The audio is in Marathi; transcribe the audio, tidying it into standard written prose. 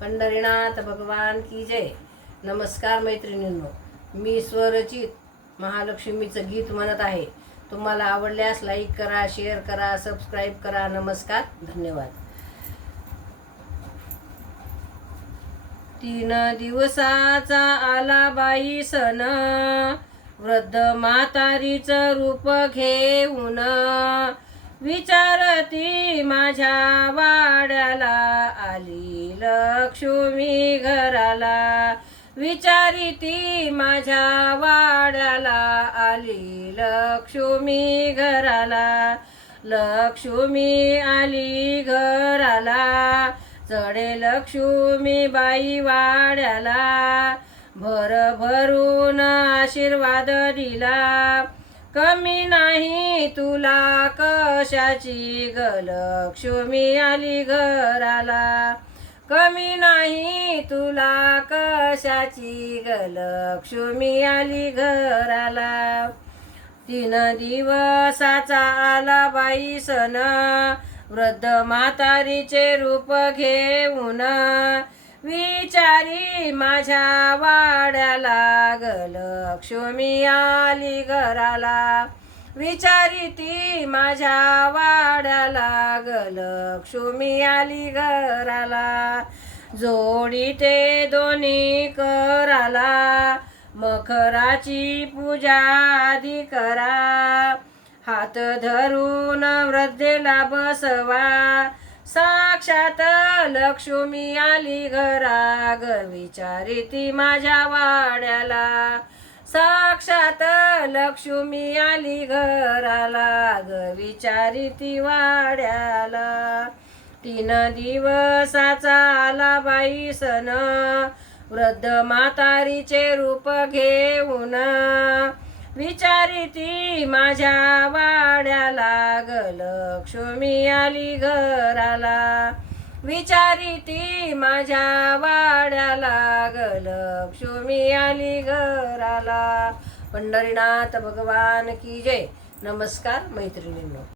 पंढरीनाथ भगवान की जय। नमस्कार मैत्रिणींनो, मी स्वरचित महालक्ष्मीचं गीत म्हणत आहे। तुम्हाला आवडल्यास लाईक करा, शेअर करा, सबस्क्राईब करा। नमस्कार, धन्यवाद। 3 दिवसाचा आला बाई सण, वृद्ध म्हातारीचं रूप घेऊन, विचारती माझ्या वाड्याला, आली लक्ष्मी घराला। विचारिती माझ्या वाड्याला, आली लक्ष्मी घराला। लक्ष्मी आली घराला, चढे लक्ष्मी बाई वाड्याला। भरभरून आशीर्वाद दिला, कमी नाही तुला कशाची ग लक्ष्मी आली घराला। कमी नाही तुला कशाची ग लक्ष्मी आली घराला। 3 दिवसाचा आला बाई सण, वृद्ध म्हातारीचे रूप घेऊन, विचारी माझ्या वाड्याला, ग लक्ष्मी आली घराला। विचारी ती माझ्या वाड्याला, ग लक्ष्मी आली घराला। जोडी ते दोन्ही कराला, मखराची पूजा आधी करा। हात धरून वृद्धेला बसवा, साक्षात लक्ष्मी आली घरा, ग विचारी ती माझ्या वाड्याला। साक्षात लक्ष्मी आली घराला, ग विचारी ती वाड्याला। 3 दिवसाचा आला बाई सण, वृद्ध म्हातारीचे रूप घेऊन, विचारी ती माझ्या वाड्याला, ग लक्ष्मी आली घराला। विचारी ती माझ्या वाड्याला, ग लक्ष्मी आली घराला। पंढरीनाथ भगवान की जय। नमस्कार मैत्रिणींनो।